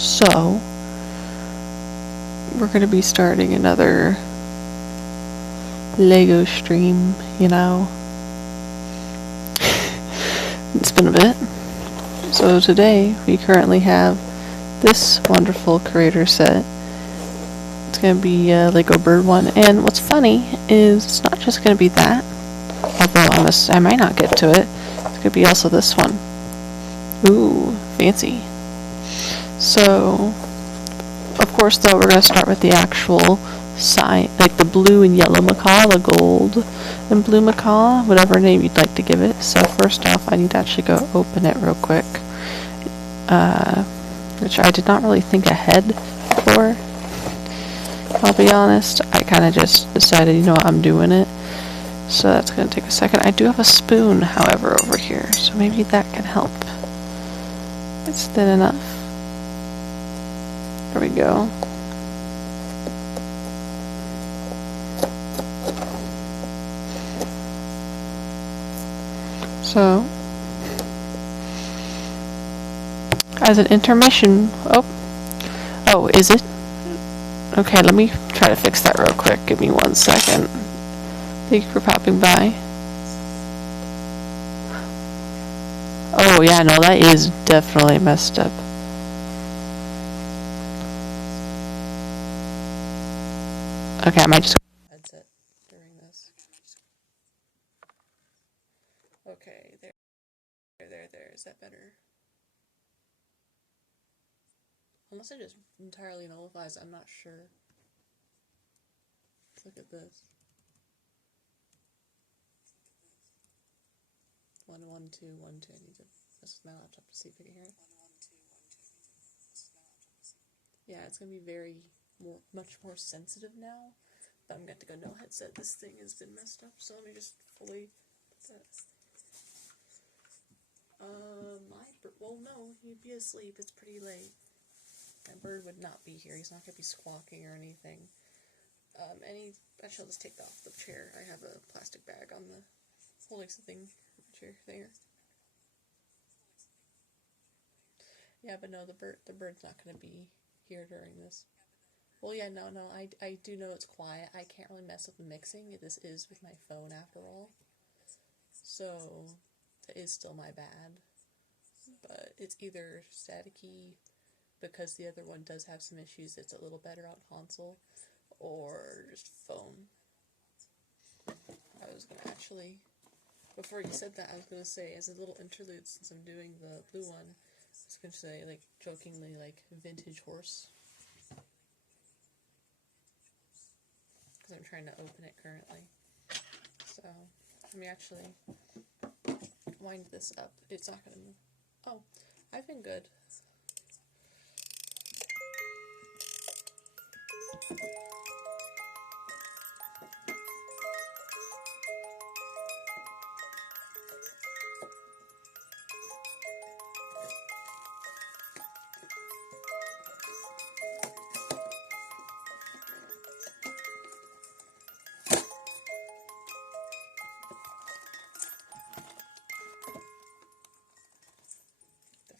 So, we're going to be starting another Lego stream, you know. It's been a bit. So today, we currently have this wonderful creator set. It's going to be a Lego bird one, and what's funny is it's not just going to be that, although I might not get to it. It's going to be also this one. Ooh, fancy. So, of course, though, we're going to start with the actual sign, like the blue and yellow macaw, the gold and blue macaw, whatever name you'd like to give it. So first off, I need to actually go open it real quick, which I did not really think ahead for. I'll be honest, I kind of just decided, you know what, I'm doing it. So that's going to take a second. I do have a spoon, however, over here, so maybe that can help. It's thin enough. There we go. So, as an intermission, oh, is it? Okay, let me try to fix that real quick. Give me 1 second. Thank you for popping by. Oh yeah, no, that is definitely messed up. Okay, I might just headset during this. Okay, there. Is that better? Unless it just entirely nullifies, I'm not sure. Let's look at this. 1 1 2 1 2. I need to mess with my laptop to see if I can hear it. Yeah, it's gonna be much more sensitive now. But I'm gonna have to go no headset. This thing has been messed up, so let me just fully put that. Well, no, he'd be asleep. It's pretty late. My bird would not be here. He's not gonna be squawking or anything. Actually, I'll just take that off the chair. I have a plastic bag on the holding something chair there. Yeah, but no, the bird's not gonna be here during this. Well, yeah, no, I do know it's quiet. I can't really mess with the mixing. This is with my phone after all. So, that is still my bad. But it's either staticky, because the other one does have some issues, it's a little better on console, or just phone. I was gonna actually, before you said that, I was gonna say, as a little interlude, since I'm doing the blue one, I was gonna say, like, jokingly, like, vintage horse. Because I'm trying to open it currently. So, let me actually wind this up. It's not gonna move. Oh, I've been good.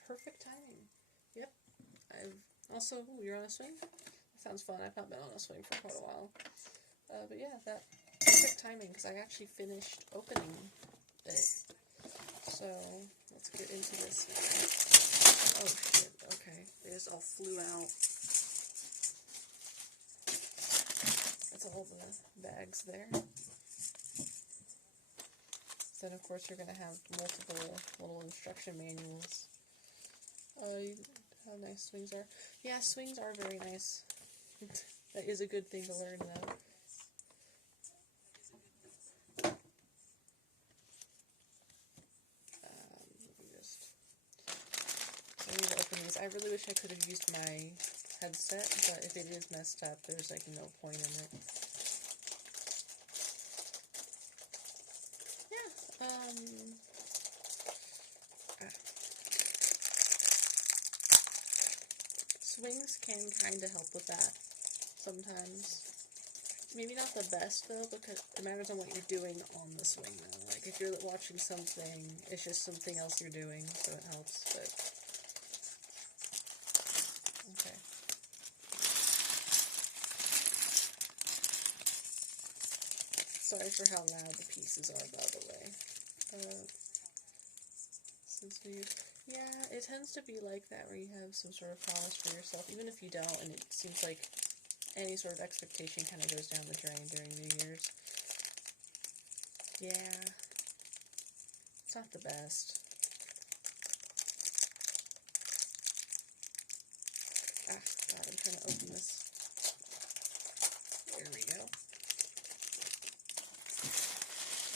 Perfect timing. Yep. You're on a swing? That sounds fun. I've not been on a swing for quite a while. But yeah, that perfect timing, because I actually finished opening it. So, let's get into this now. Oh shit, okay. They just all flew out. That's all the bags there. Then of course you're going to have multiple little instruction manuals. How nice swings are. Yeah, swings are very nice. That is a good thing to learn, though. I need to open these. I really wish I could have used my headset, but if it is messed up, there's like no point in it. Yeah, swings can kind of help with that sometimes. Maybe not the best, though, because it matters on what you're doing on the swing, though. Like, if you're watching something, it's just something else you're doing, so it helps, but Sorry for how loud the pieces are, by the way. Yeah, it tends to be like that where you have some sort of promise for yourself, even if you don't, and it seems like any sort of expectation kind of goes down the drain during New Year's. Yeah, it's not the best. Ah, God, I'm trying to open this. There we go.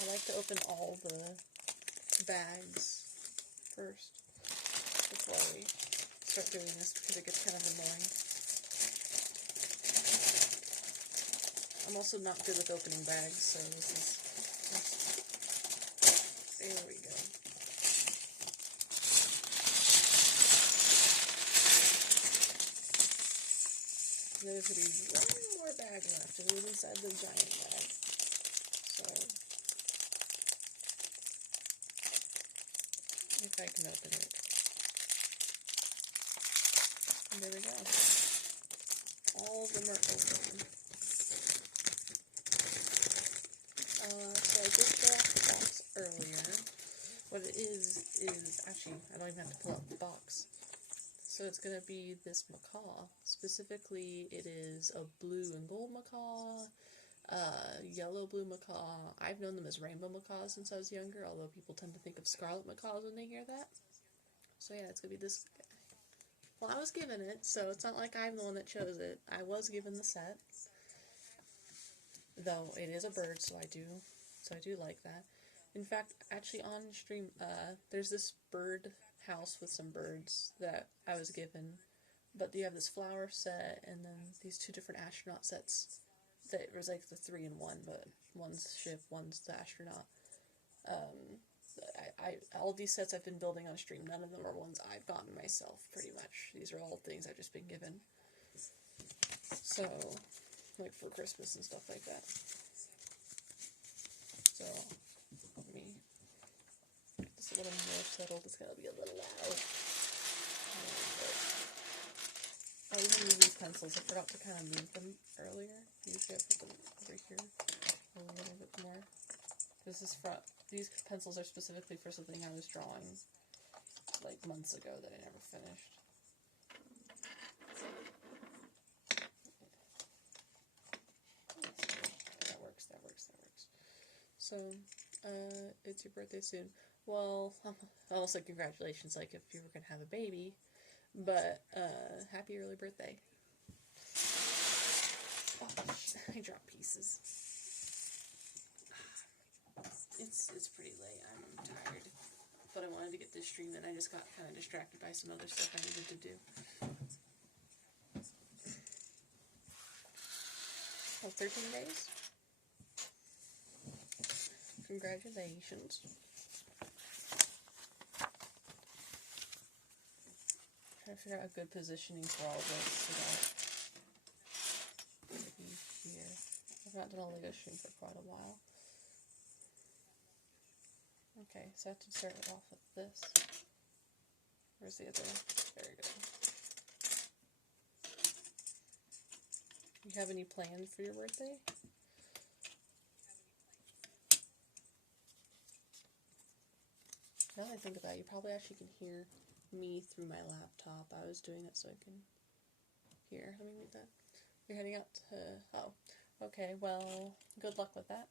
I like to open all the bags first before we start doing this because it gets kind of annoying. I'm also not good with opening bags, so this is... There we go. There's going to be one more bag left, and it was inside the giant bag. So, if I can open it. And there we go. All of them are open. So I just pulled off the box earlier. What it is actually, I don't even have to pull out the box. So it's going to be this macaw. Specifically, it is a blue and gold macaw, yellow-blue macaw. I've known them as rainbow macaws since I was younger, although people tend to think of scarlet macaws when they hear that. So yeah, it's going to be this guy. Well, I was given it, so it's not like I'm the one that chose it. I was given the set. Though it is a bird, so I do like that. In fact, actually on stream, there's this bird house with some birds that I was given, but you have this flower set and then these two different astronaut sets that was like the 3-in-1, but one's ship, one's the astronaut. All these sets I've been building on stream, none of them are ones I've gotten myself, pretty much. These are all things I've just been given. So, like for Christmas and stuff like that. So, let me get this a little more settled. It's gonna be a little loud. I even use these pencils. I forgot to kind of move them earlier. Usually I put them over here a little bit more. These pencils are specifically for something I was drawing like months ago that I never finished. That works. So, it's your birthday soon. Well, I almost said congratulations, like if you were gonna have a baby, but, happy early birthday. Oh, I dropped pieces. It's pretty late, I'm tired, but I wanted to get this stream and I just got kind of distracted by some other stuff I needed to do. Oh, 13 days? Congratulations. Trying to figure out a good positioning for all this so that here. I've not done a Lego stream for quite a while. Okay, so I have to start it off with this. Where's the other? There we go. You have any plans for your birthday? Now that I think about it, you probably actually can hear me through my laptop. I was doing it so I can hear. Let me mute that. You're heading out to... Oh. Okay, well, good luck with that.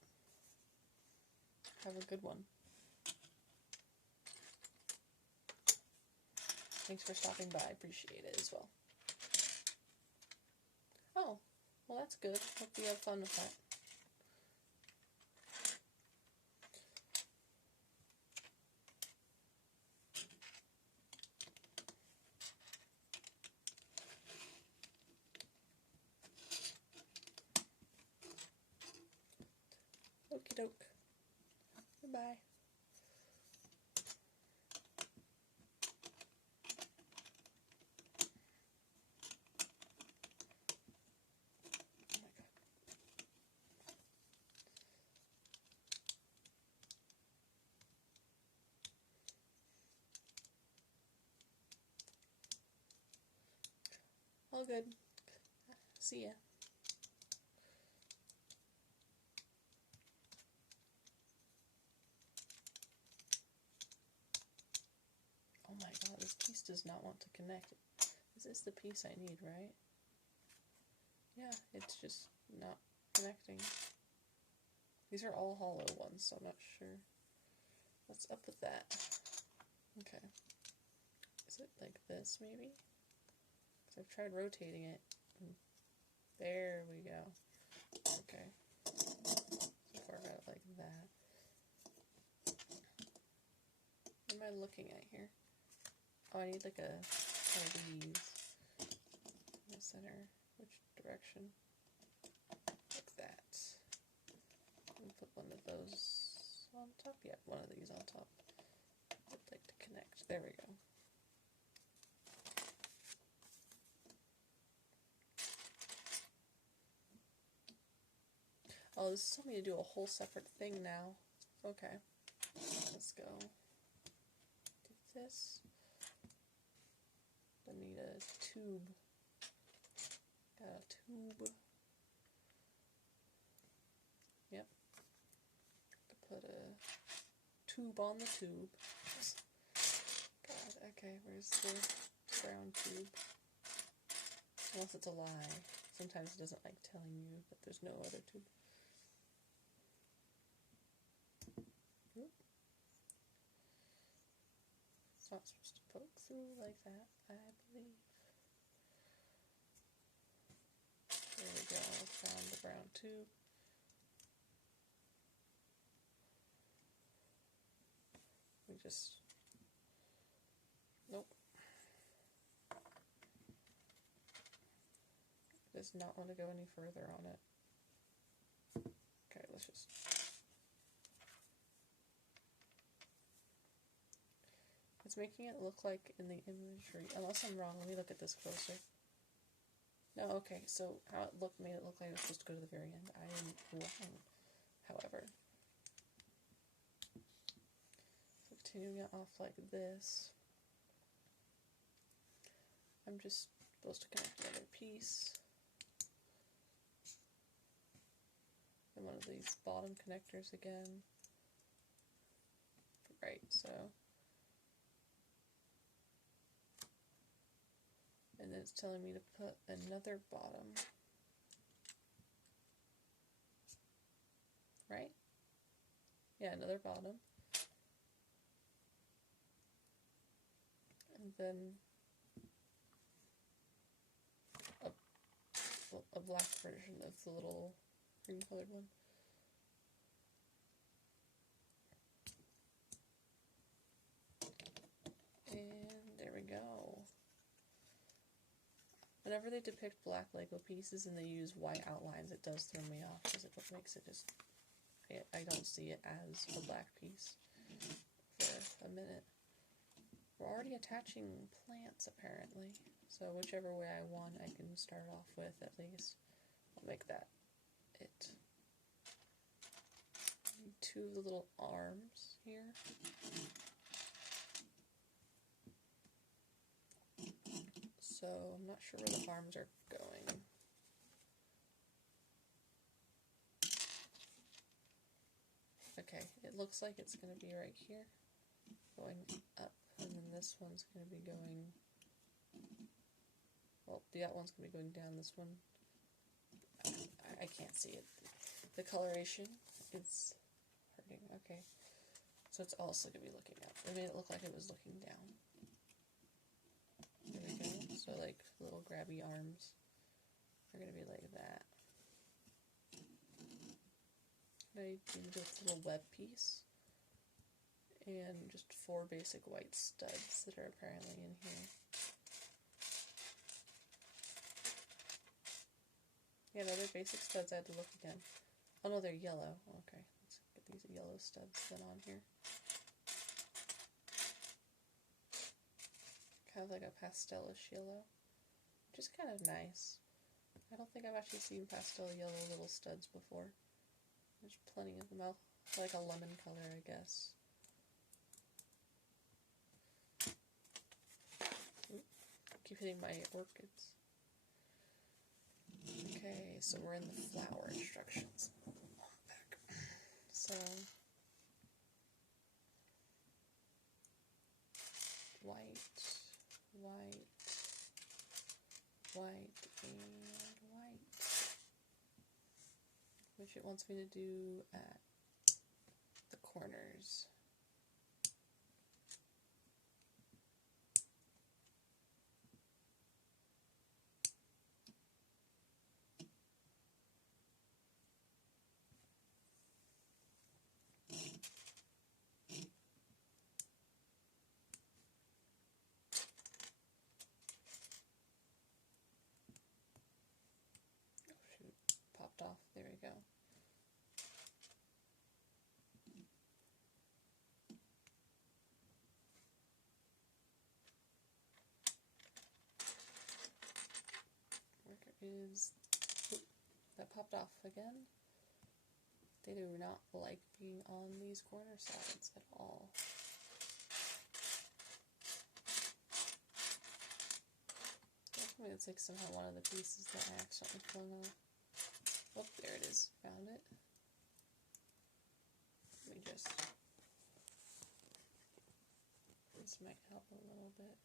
Have a good one. Thanks for stopping by. I appreciate it as well. Oh, well that's good. Hope you have fun with that. Okie doke. Goodbye. All good. See ya. does not want to connect. This is the piece I need, right? Yeah, it's just not connecting. These are all hollow ones, so I'm not sure what's up with that. Okay. Is it like this, maybe? Because I've tried rotating it. There we go. Okay. So far I got it like that. What am I looking at here? Oh, I need like one of these in the center. Which direction? Like that. Let me put one of those on top. Yeah, one of these on top. I'd like to connect. There we go. Oh, this is telling me to do a whole separate thing now. Okay. Let's go. Do this. I need a tube. Got a tube. Yep. To put a tube on the tube. God, okay, where's the brown tube? Unless it's a lie. Sometimes it doesn't like telling you that there's no other tube. Oop. It's not supposed to poke through like that, I believe. There we go, found the brown tube. We just... Nope. Does not want to go any further on it. Okay, let's just... It's making it look like in the imagery, unless I'm wrong, let me look at this closer. No, okay, so how it made it look like it was supposed to go to the very end. I am wrong, however. So continuing it off like this, I'm just supposed to connect another piece. And one of these bottom connectors again. Right, so... And then it's telling me to put another bottom. Right? Yeah, another bottom. And then a black version of the little green colored one. And there we go. Whenever they depict black Lego pieces and they use white outlines, it does throw me off because it makes it just... I don't see it as a black piece for a minute. We're already attaching plants, apparently. So whichever way I want, I can start off with, at least. I'll make that it. Need two of the little arms here. So I'm not sure where the arms are going. Okay, it looks like it's going to be right here, going up, and then this one's going to be going, well, that one's going to be going down, this one, I can't see it. The coloration is hurting. Okay, so it's also going to be looking up. They made it look like it was looking down. There we go. So like little grabby arms are going to be like that. Now you can do a little web piece and just 4 basic white studs that are apparently in here. Yeah, the other basic studs I had to look again. Oh no, they're yellow. Okay, let's get these yellow studs then on here. Kind of like a pastelish yellow, which is kind of nice. I don't think I've actually seen pastel yellow little studs before. There's plenty of them out, like a lemon color, I guess. Oop, keep hitting my orchids. Okay, so we're in the flower instructions. Back. So, white. white, and white. Which it wants me to do at the corners. Oh shoot, popped off. There we go. Where is... Oop, that popped off again. They do not like being on these corner sides at all. Definitely it's like somehow one of the pieces that I accidentally flung off. Oh, there it is. Found it. Let me just... This might help a little bit.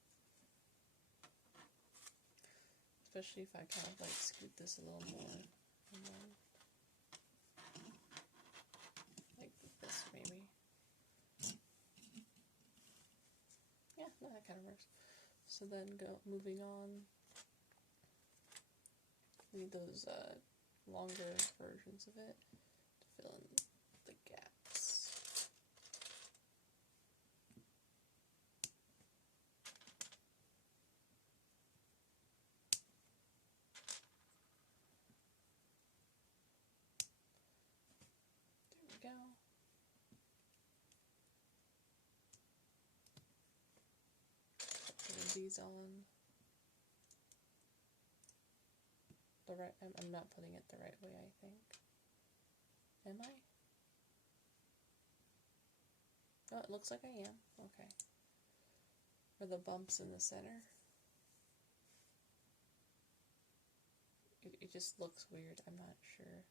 Especially if I kind of like scoot this a little more. And then, like this maybe. Yeah, no, that kind of works. So then moving on. We need those longer versions of it to fill in the gaps. There we go. Putting these on the right. I'm not putting it the right way, I think. Am I? Oh, it looks like I am. Okay. Are the bumps in the center? It just looks weird. I'm not sure.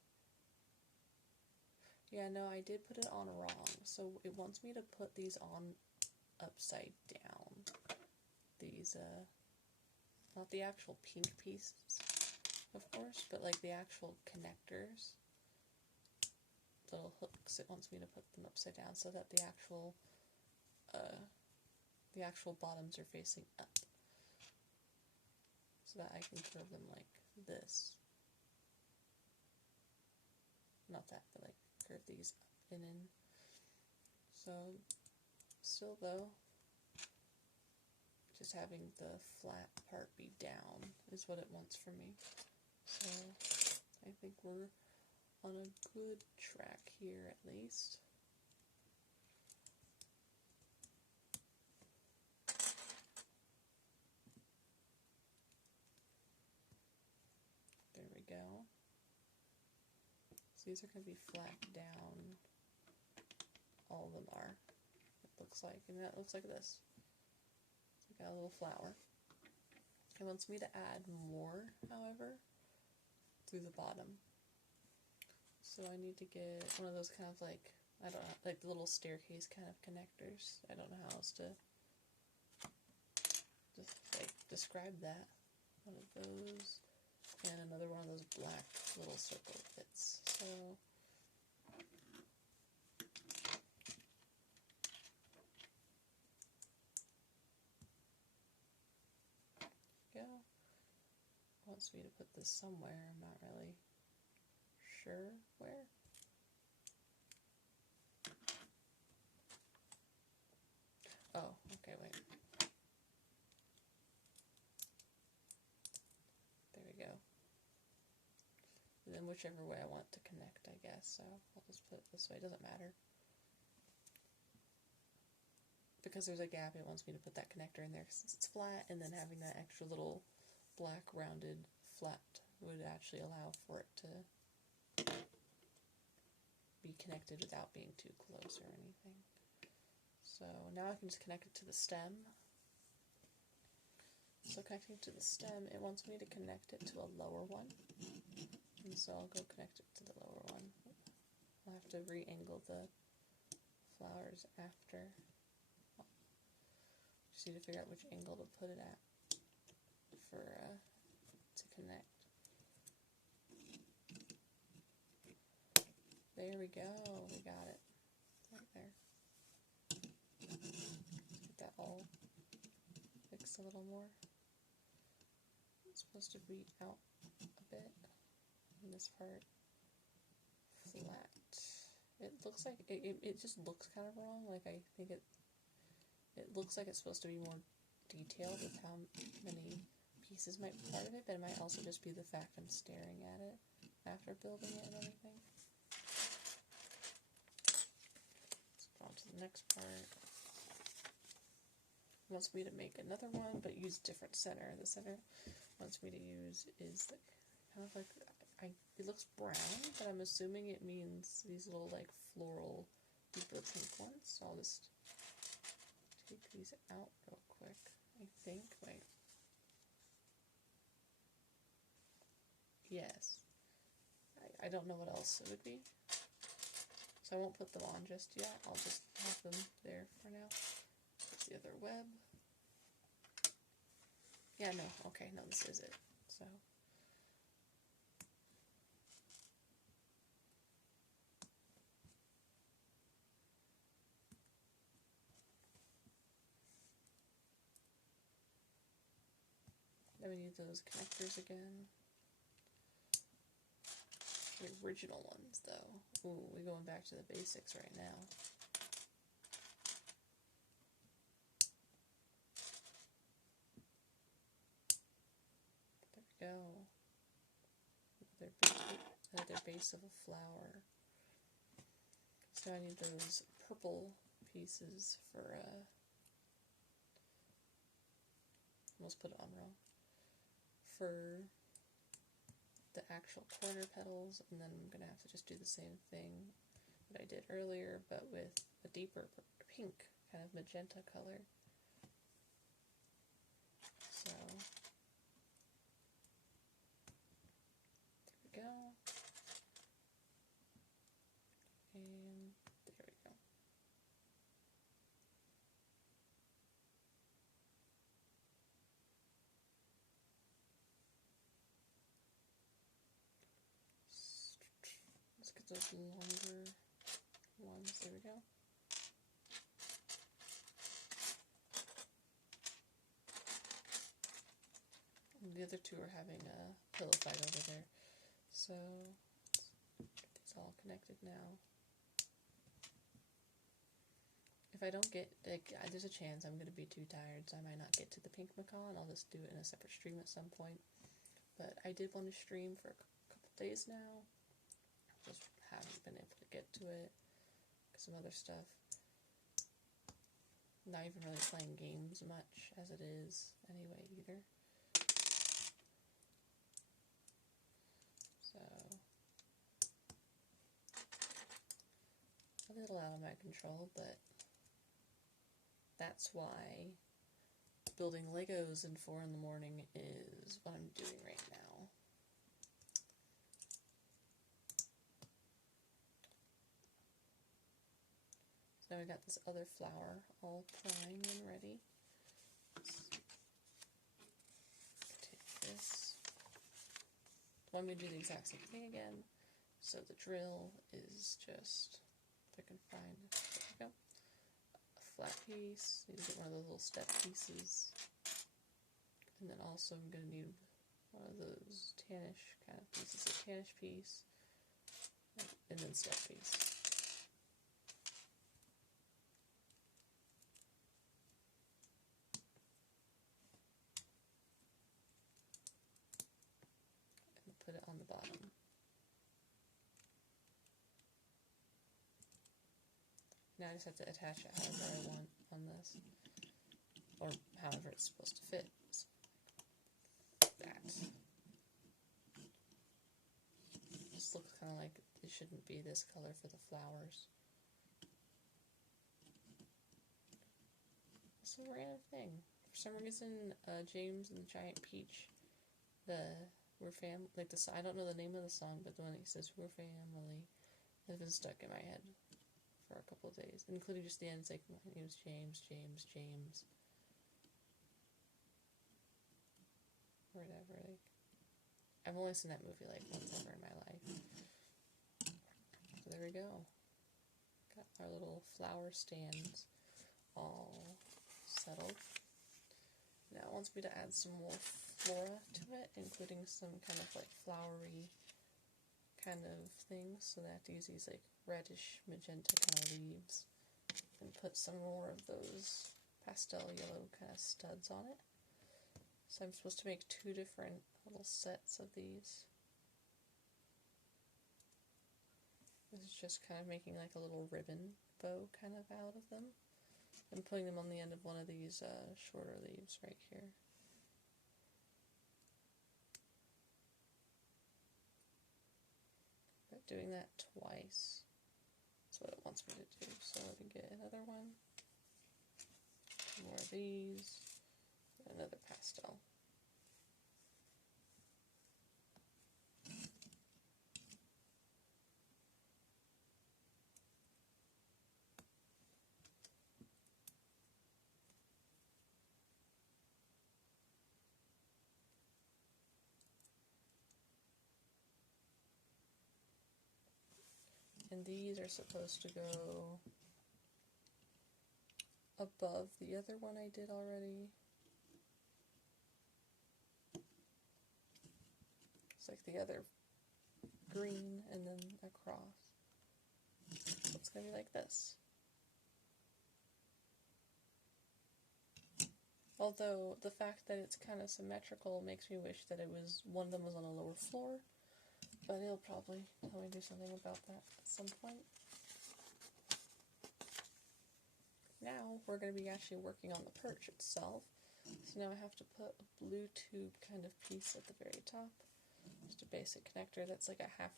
Yeah, no, I did put it on wrong. So it wants me to put these on upside down. These, not the actual pink pieces, of course, but like the actual connectors. Little hooks, it wants me to put them upside down so that the actual bottoms are facing up. So that I can curve them like this. Not that, but like curve these up and in. So, still though, just having the flat part be down is what it wants from me. So, I think we're on a good track here at least. There we go. So these are going to be flat down. All of them are. It looks like, and that looks like this. So I got a little flower. It wants me to add more, however, through the bottom. So I need to get one of those kind of like, I don't know, like the little staircase kind of connectors. I don't know how else to just like describe that. One of those, and another one of those black little circle bits. So go. Wants me to put this somewhere. I'm not really sure where. Oh, okay, wait. There we go. And then whichever way I want to connect, I guess. So I'll just put it this way. It doesn't matter. Because there's a gap, it wants me to put that connector in there since it's flat, and then having that extra little black rounded flat would actually allow for it to be connected without being too close or anything. So now I can just connect it to the stem. So connecting to the stem, it wants me to connect it to a lower one. And so I'll go connect it to the lower one. I'll have to re-angle the flowers after. Just need to figure out which angle to put it at for connect. There we go. We got it. Right there. Let's get that all fixed a little more. It's supposed to be out a bit. And this part flat. It looks like it just looks kind of wrong. Like I think it looks like it's supposed to be more detailed with how many pieces might be part of it, but it might also just be the fact I'm staring at it after building it and everything. Let's go on to the next part. It wants me to make another one, but use different center. The center it wants me to use is like, kind of like, it looks brown, but I'm assuming it means these little like floral deeper pink ones. So I'll just take these out real quick. I think, wait. Yes. I don't know what else it would be. So I won't put them on just yet. I'll just have them there for now. There's the other web. Yeah, no. Okay, no, this is it. So. Then we need those connectors again. The original ones, though. Ooh, we're going back to the basics right now. There we go. Another base of a flower. So I need those purple pieces for, almost put it on wrong. For the actual corner petals, and then I'm going to have to just do the same thing that I did earlier, but with a deeper pink, kind of magenta color. So, there we go. And there we go. Let's get those longer ones. There we go. And the other two are having a pillow fight over there. So, it's all connected now. If I don't get, like, there's a chance I'm going to be too tired, so I might not get to the pink macaw, and I'll just do it in a separate stream at some point. But I did want to stream for a couple days now. Just haven't been able to get to it. Some other stuff. Not even really playing games much as it is anyway either. So, a little out of my control, but that's why building Legos in 4 in the morning is what I'm doing right now. So now we got this other flower all primed and ready. Let's take this. I want me to do the exact same thing again. So the drill is just, if I can find, there we go. A flat piece. Need to get one of those little step pieces. And then also I'm going to need one of those tannish kind of pieces. A tannish piece. And then step piece. Put it on the bottom. Now I just have to attach it however I want on this, or however it's supposed to fit. So, that. This looks kind of like it shouldn't be this color for the flowers. It's a random thing. For some reason, James and the Giant Peach, We're Family, like the, I don't know the name of the song, but the one that says We're Family has been stuck in my head for a couple of days, including just the end. It's like, my name's James, James, James. Or whatever, like. I've only seen that movie like once ever in my life. So there we go. Got our little flower stands all settled. Now it wants me to add some more flora to it, including some kind of like flowery kind of things. So that I have to use these like reddish magenta kind of leaves and put some more of those pastel yellow kind of studs on it. So I'm supposed to make 2 different little sets of these. This is just kind of making like a little ribbon bow kind of out of them and putting them on the end of one of these shorter leaves right here. But doing that twice is what it wants me to do. So let me get another one, 2 more of these, another pastel. And these are supposed to go above the other one I did already. It's like the other green and then across. So it's going to be like this. Although the fact that it's kind of symmetrical makes me wish that it was one of them was on a lower floor. But he'll probably tell me to do something about that at some point. Now we're going to be actually working on the perch itself. So now I have to put a blue tube kind of piece at the very top. Just a basic connector that's like a half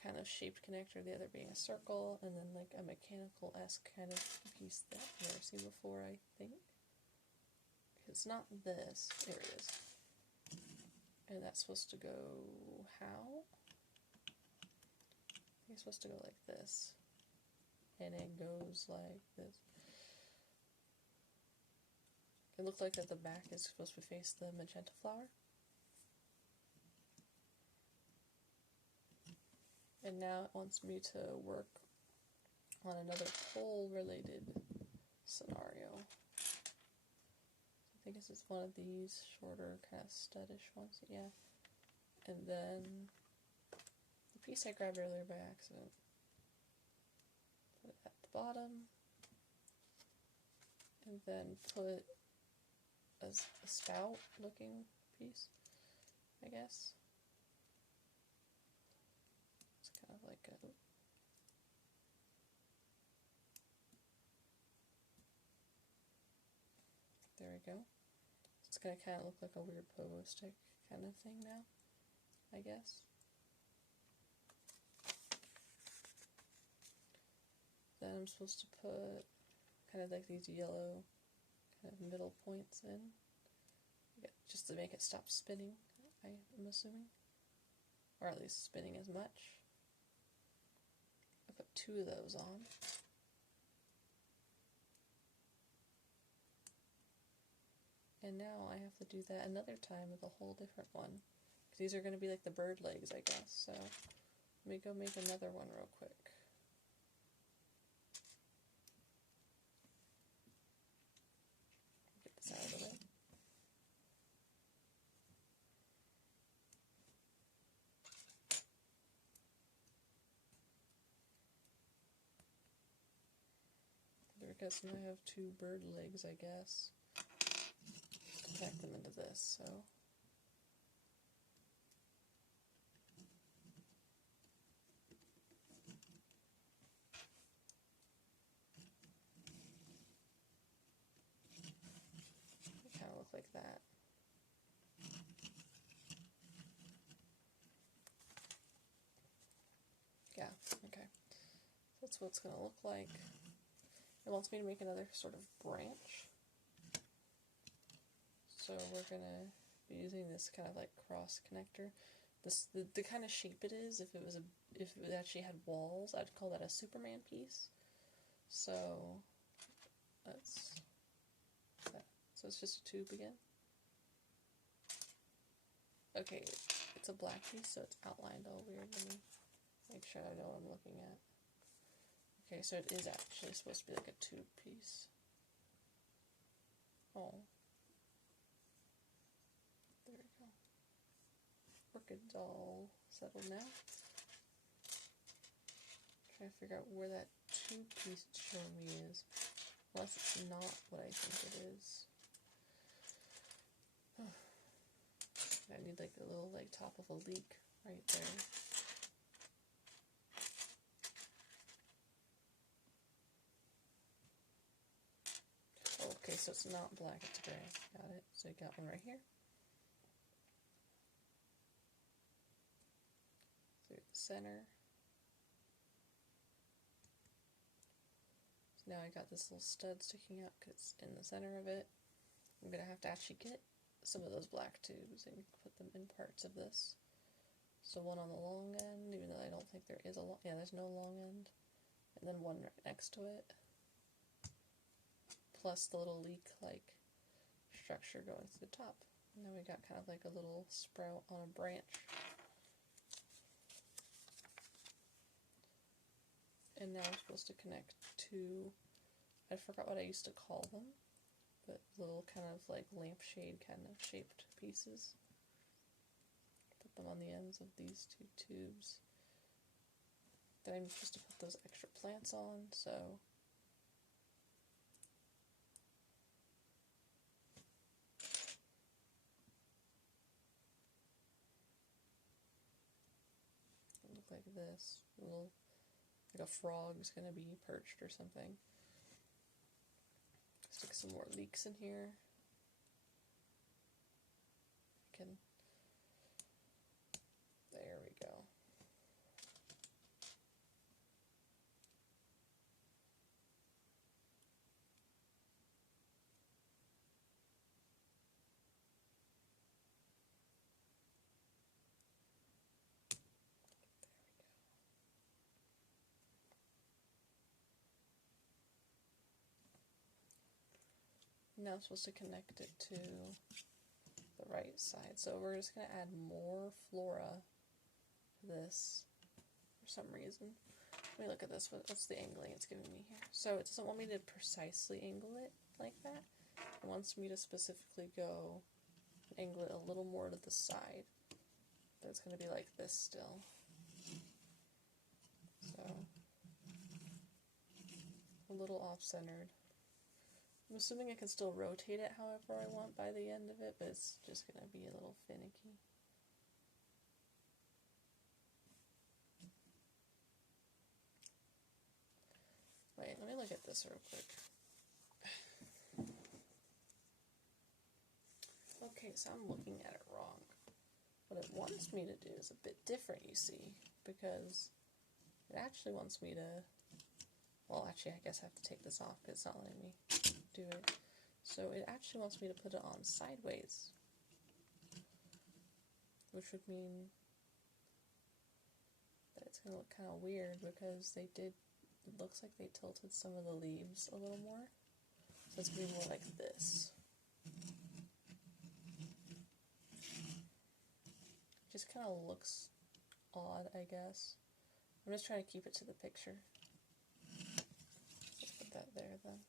kind of shaped connector, the other being a circle, and then like a mechanical-esque kind of piece that I've never seen before, I think. It's not this. There it is. And that's supposed to go how? I think it's supposed to go like this. And it goes like this. It looks like that the back is supposed to face the magenta flower. And now it wants me to work on another pole-related scenario. I think this is one of these shorter, kind of studdish ones, yeah. And then the piece I grabbed earlier by accident. Put it at the bottom. And then put a spout-looking piece, I guess. It's kind of like a... There we go. It's going to kind of look like a weird pogo stick kind of thing now, I guess. Then I'm supposed to put kind of like these yellow kind of middle points in, just to make it stop spinning, I am assuming. Or at least spinning as much. I put 2 of those on. And now I have to do that another time with a whole different one. Because these are going to be like the bird legs, I guess. So let me go make another one real quick. Get this out of the way. There we go, so now I have 2 bird legs, I guess. Pack them into this, so. They kind of look like that. Yeah, okay. That's what it's going to look like. It wants me to make another sort of branch. So we're going to be using this kind of like cross connector. The kind of shape it is, if it actually had walls, I'd call that a Superman piece. So that's that. So it's just a tube again. Okay, it's a black piece, so it's outlined all weird. Let me make sure I know what I'm looking at. Okay, so it is actually supposed to be like a tube piece. Oh. There we go. Orchid's all settled now. Trying to figure out where that tube piece it's showing me is. Unless it's not what I think it is. I need like a little like top of a leek right there. Okay, so it's not black, it's gray. Got it. So you got one right here. Through the center. So now I got this little stud sticking out because it's in the center of it. I'm going to have to actually get some of those black tubes and put them in parts of this. So one on the long end, even though I don't think there is a long, yeah, there's no long end. And then one right next to it. Plus the little leek-like structure going to the top. And then we got kind of like a little sprout on a branch. And now I'm supposed to connect to, I forgot what I used to call them, but little kind of like lampshade kind of shaped pieces. Put them on the ends of these two tubes. Then I'm supposed to put those extra plants on, so it'll look like this. Little, like a frog's gonna be perched or something. Stick some more leeks in here. There we go. Now I'm supposed to connect it to the right side. So we're just going to add more flora to this for some reason. Let me look at this. What's the angling it's giving me here? So it doesn't want me to precisely angle it like that. It wants me to specifically go angle it a little more to the side. But it's going to be like this still. So a little off-centered. I'm assuming I can still rotate it however I want by the end of it, but it's just going to be a little finicky. Wait, let me look at this real quick. Okay, so I'm looking at it wrong. What it wants me to do is a bit different, you see, because it actually wants me to, well, actually, I guess I have to take this off because it's not letting me do it. So it actually wants me to put it on sideways, which would mean that it's going to look kind of weird because they did, it looks like they tilted some of the leaves a little more. So it's going to be more like this. Just kind of looks odd, I guess. I'm just trying to keep it to the picture. Let's put that there then.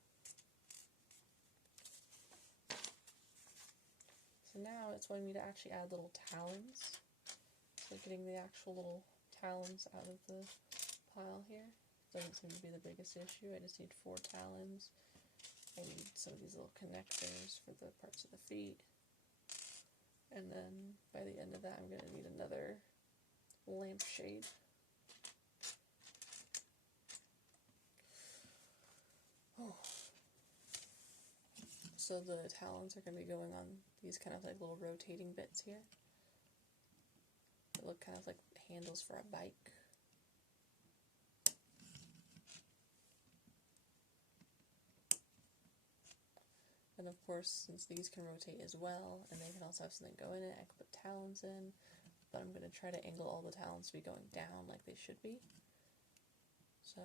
So now it's wanting me to actually add little talons. So getting the actual little talons out of the pile here. Doesn't seem to be the biggest issue. I just need 4 talons. I need some of these little connectors for the parts of the feet. And then by the end of that I'm going to need another lampshade. Oh. So the talons are going to be going on these kind of like little rotating bits here. They look kind of like handles for a bike. And of course, since these can rotate as well, and they can also have something go in it, I can put talons in, but I'm going to try to angle all the talons to be going down like they should be. So,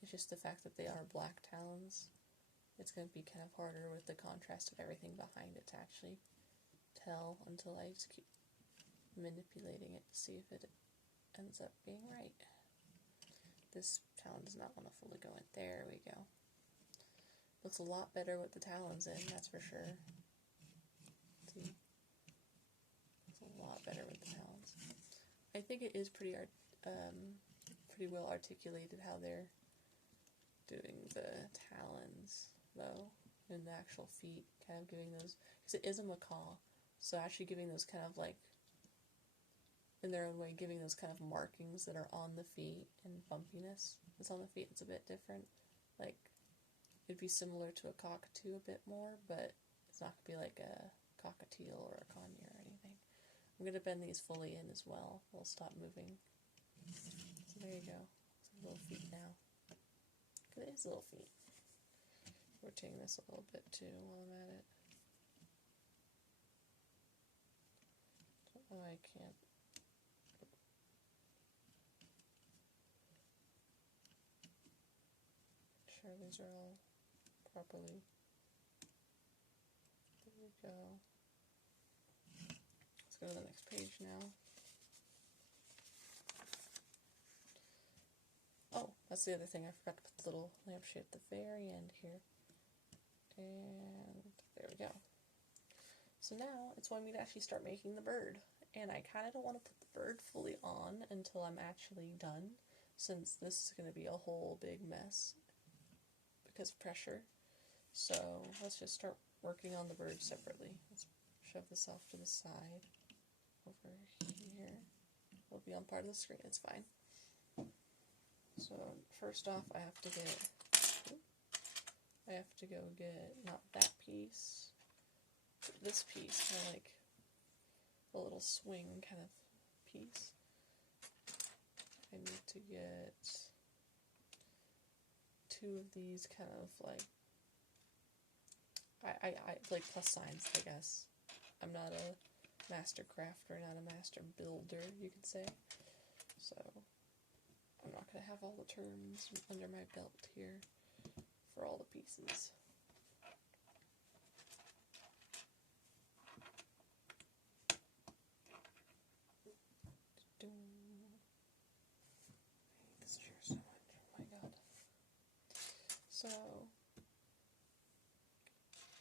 it's just the fact that they are black talons. It's going to be kind of harder with the contrast of everything behind it to actually tell until I just keep manipulating it to see if it ends up being right. This talon does not want to fully go in. There we go. Looks a lot better with the talons in, that's for sure. See? Looks a lot better with the talons. I think it is pretty well articulated how they're doing the talons, though, and the actual feet, kind of giving those, because it is a macaw, so actually giving those kind of like, in their own way, giving those kind of markings that are on the feet and bumpiness that's on the feet. It's a bit different. Like, it'd be similar to a cockatoo a bit more, but it's not going to be like a cockatiel or a conure or anything. I'm going to bend these fully in as well. They'll stop moving. So there you go. It's like little feet now. Look at his little feet. Rotating this a little bit too while I'm at it. Oh, I can't. Make sure these are all properly. There we go. Let's go to the next page now. Oh, that's the other thing. I forgot to put the little lampshade at the very end here. And there we go. So now it's wanting me to actually start making the bird. And I kind of don't want to put the bird fully on until I'm actually done, since this is going to be a whole big mess because of pressure. So let's just start working on the bird separately. Let's shove this off to the side. Over here. It'll be on part of the screen, it's fine. So first off, I have to go get not that piece, but this piece, kind of like a little swing kind of piece. I need to get 2 of these kind of like I like plus signs, I guess. I'm not a master crafter, not a master builder, you could say. So I'm not going to have all the terms under my belt here for all the pieces. I hate this chair so much, oh my god. So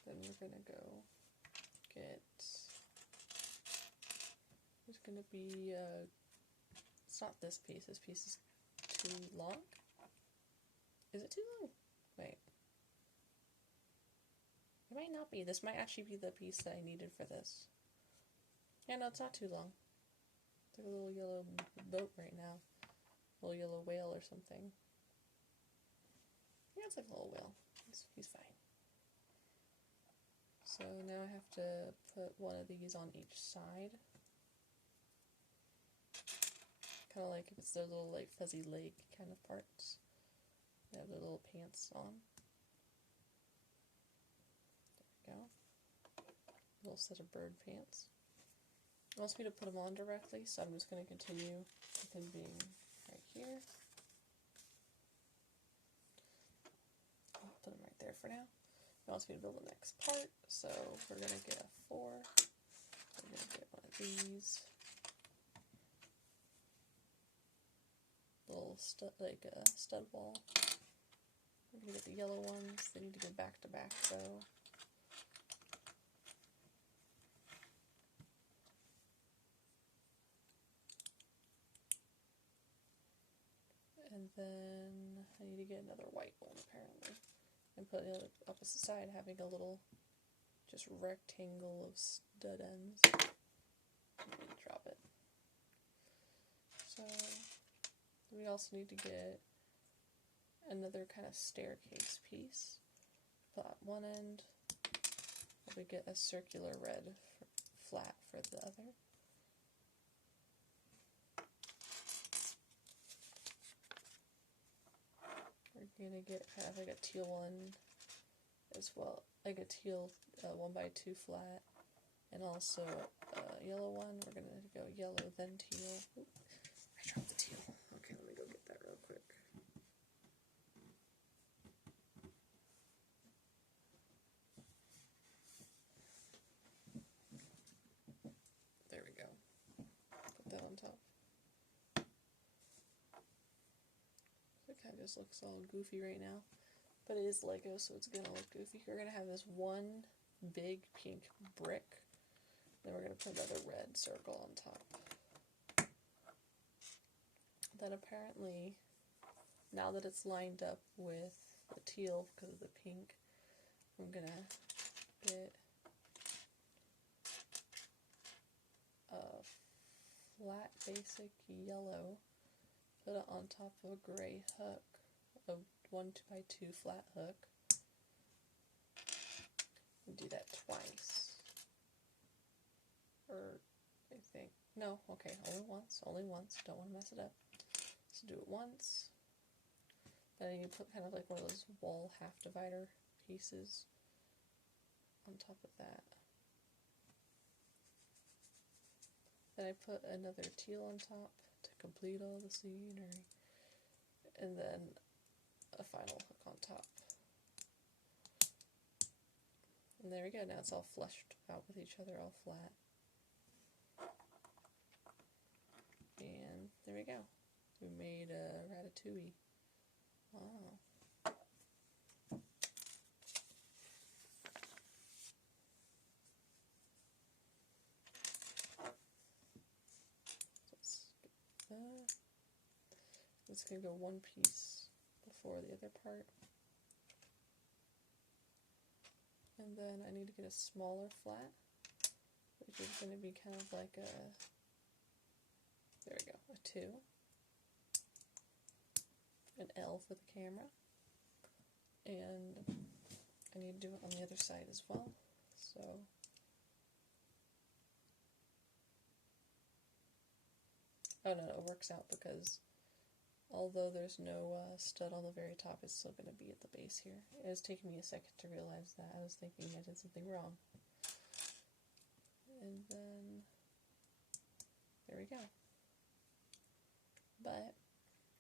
then we're going to go get, there's going to be, it's not this piece is too long. Is it too long? Wait. It might not be. This might actually be the piece that I needed for this. Yeah, no, it's not too long. It's like a little yellow boat right now. A little yellow whale or something. Yeah, it's like a little whale. He's fine. So now I have to put one of these on each side. Kind of like if it's their little like fuzzy leg kind of parts. They have their little pants on. There we go. Little set of bird pants. It wants me to put them on directly, so I'm just going to continue with them being right here. I'll put them right there for now. It wants me to build the next part, so we're going to get a 4. We're going to get one of these. Little stud, like a stud wall. We're going to get the yellow ones. They need to go back to back though. And then I need to get another white one apparently. And put it on the opposite side, having a little just rectangle of stud ends. Drop it. So we also need to get another kind of staircase piece. Put at one end, we get a circular red flat for the other. We're gonna get kind of like a teal one as well, like a teal 1x2 flat, and also a yellow one. We're gonna go yellow then teal. Ooh, I dropped the teal. Okay, let me go get that real quick. this looks all goofy right now. But it is Lego, so it's gonna look goofy. We're gonna have this one big pink brick. Then we're gonna put another red circle on top. Then apparently, now that it's lined up with the teal because of the pink, I'm gonna get a flat basic yellow, put it on top of a gray hook, a 1x2 flat hook, and do that twice. Or, I think, no, okay, only once, don't want to mess it up. So do it once. Then you put kind of like one of those wall half divider pieces on top of that. Then I put another teal on top to complete all the scenery. And then a final hook on top. And there we go, now it's all fleshed out with each other, all flat. And there we go. We made a ratatouille. Wow. It's going to go one piece before the other part. And then I need to get a smaller flat, which is going to be kind of like a, there we go, a 2. An L for the camera. And I need to do it on the other side as well. So oh no, it works out because although there's no stud on the very top, it's still going to be at the base here. It was taking me a second to realize that. I was thinking I did something wrong. And then there we go. But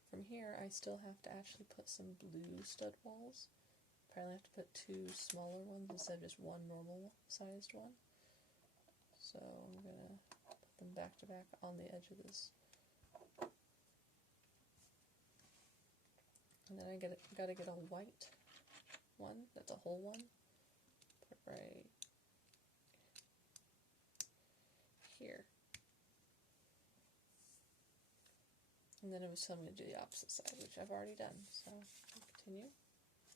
from here, I still have to actually put some blue stud walls. Apparently I have to put 2 smaller ones instead of just one normal sized one. So I'm going to put them back to back on the edge of this. And then I gotta get a white one, that's a whole one. Put it right here. And then it was telling me to do the opposite side, which I've already done, so I'll continue.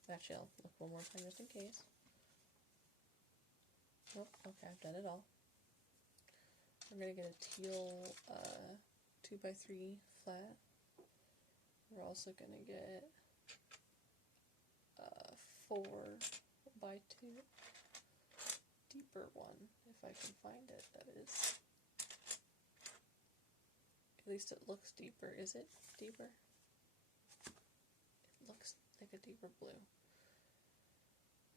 Actually, I'll look one more time just in case. Nope, okay, I've done it all. I'm going to get a teal 2x3 flat. We're also going to get a 4x2 deeper one, if I can find it, that is. At least it looks deeper. Is it deeper? It looks like a deeper blue.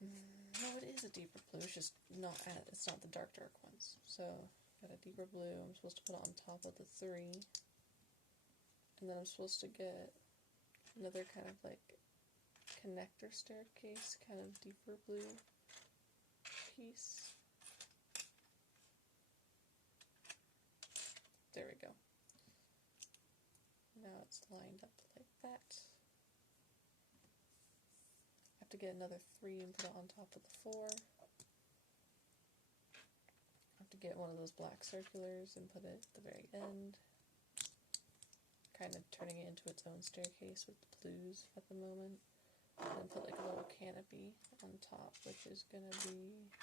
No, it is a deeper blue. It's just not it's not the dark ones. So got a deeper blue. I'm supposed to put it on top of the 3, and then I'm supposed to get another kind of like connector staircase, kind of deeper blue piece. There we go. Now it's lined up like that. I have to get another 3 and put it on top of the 4. I have to get one of those black circulars and put it at the very end. Kind of turning it into its own staircase with the blues at the moment. And then put like a little canopy on top, which is going to be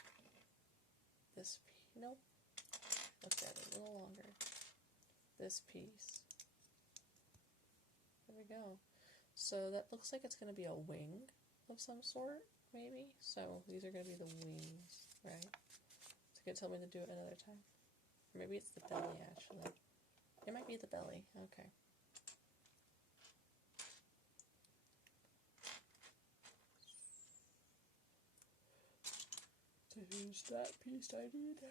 this piece. Nope. Look at it a little longer. This piece. There we go. So that looks like it's going to be a wing of some sort, maybe. So these are going to be the wings, right? So you can tell me to do it another time. Or maybe it's the belly, actually. It might be the belly. Okay. So here's that piece I need.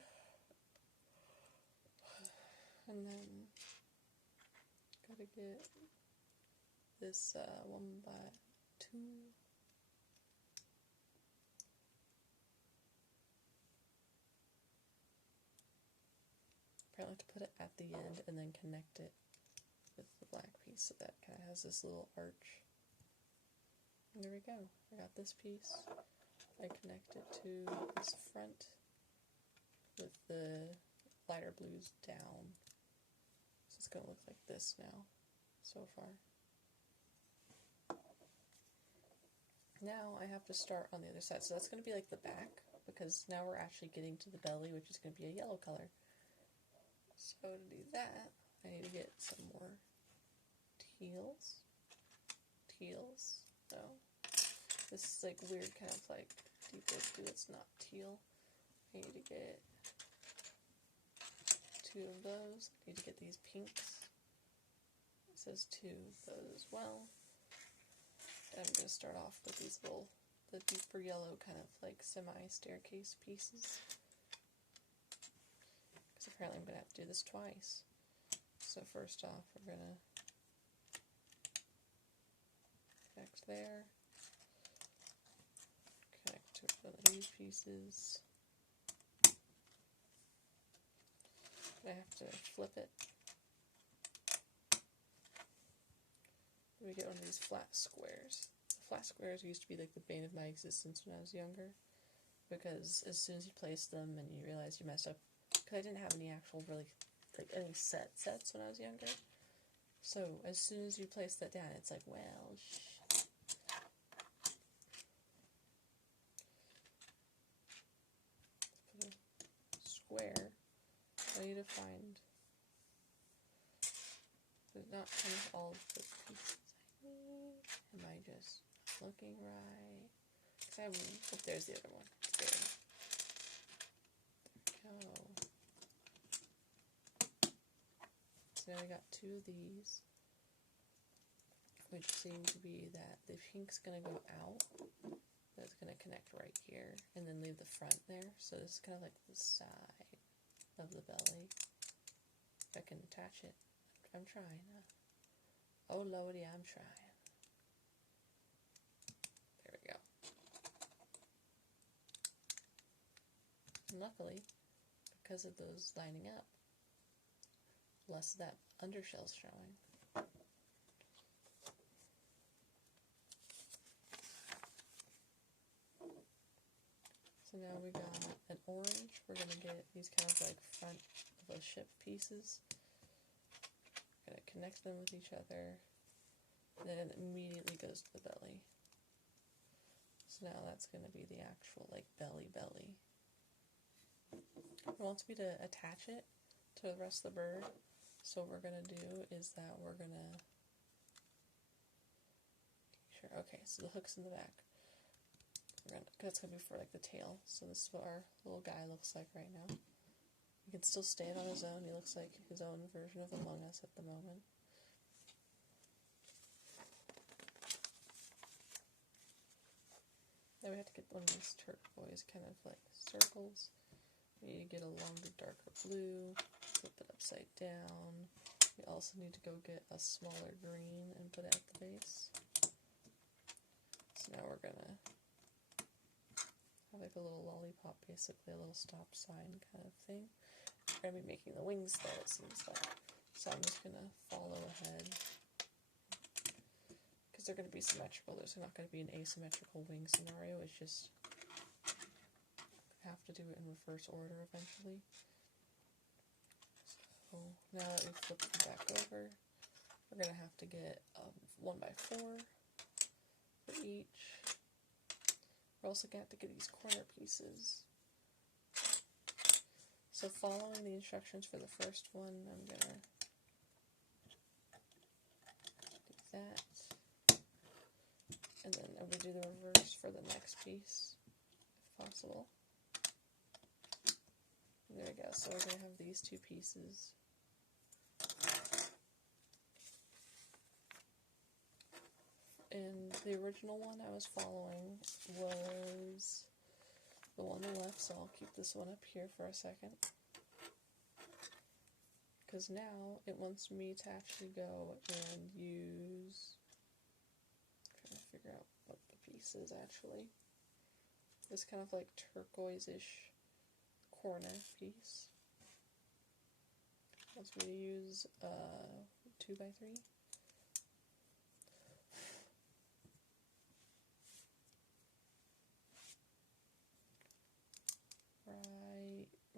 And then gotta get this 1x2. Apparently I have to put it at the end and then connect it with the black piece so that kind of has this little arch. And there we go. I got this piece. I connect it to this front with the lighter blues down. So it's going to look like this now, so far. Now I have to start on the other side. So that's going to be like the back, because now we're actually getting to the belly, which is going to be a yellow color. So to do that, I need to get some more teals. No. This is like weird kind of like deeper blue. It's not teal. I need to get 2 of those. I need to get these pinks. It says 2 of those as well. And I'm going to start off with these little, the deeper yellow kind of like semi-staircase pieces. Because apparently I'm going to have to do this twice. So first off, we're going to connect there. Connect to one of these pieces. I have to flip it. Then we get one of these flat squares. Flat squares used to be like the bane of my existence when I was younger, because as soon as you place them and you realize you messed up, because I didn't have any actual really, like any sets when I was younger, so as soon as you place that down, it's like, well, put a square. I need to find, there's not kind of all of the pieces I need. Am I just looking right? Oh, there's the other one. There we go. So now I got 2 of these, which seem to be that the pink's going to go out. That's going to connect right here, and then leave the front there. So this is kind of like the side of the belly. If I can attach it. I'm trying. Oh lordy, I'm trying. There we go. And luckily, because of those lining up, less of that undershell's showing. So now we got an orange. We're going to get these kind of like front of a ship pieces. Going to connect them with each other. And then it immediately goes to the belly. So now that's going to be the actual like belly. It wants me to attach it to the rest of the bird. So what we're going to do is that we're going to... Okay, so the hook's in the back. That's going to be for like the tail. So this is what our little guy looks like right now. He can still stand on his own. He looks like his own version of Among Us at the moment. Now we have to get one of these turquoise kind of like circles. We need to get a longer, darker blue, flip it upside down. We also need to go get a smaller green and put it at the base. So now we're going to have like a little lollipop, basically a little stop sign kind of thing. We're going to be making the wings though, it seems like. So I'm just going to follow ahead. Because they're going to be symmetrical. There's not going to be an asymmetrical wing scenario. It's just have to do it in reverse order eventually. So now that we've flipped them back over, we're going to have to get 1x4 for each. We're also going to have to get these corner pieces. So following the instructions for the first one, I'm going to do that. And then I'm going to do the reverse for the next piece, if possible. And there we go. So we're going to have these 2 pieces. And the original one I was following was the one on the left, so I'll keep this one up here for a second. Because now it wants me to actually go and use... I'm trying to figure out what the piece is actually. This kind of like turquoise-ish corner piece. It wants me to use 2x3.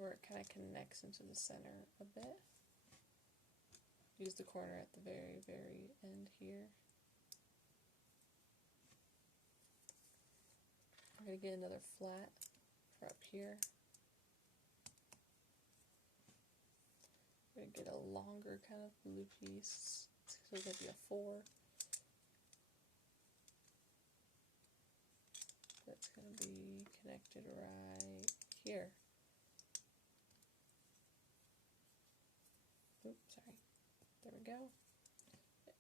where it kind of connects into the center a bit. Use the corner at the very, very end here. I'm going to get another flat for up here. I'm going to get a longer kind of blue piece. So it's going to be a 4. That's going to be connected right here. Oops, sorry. There we go.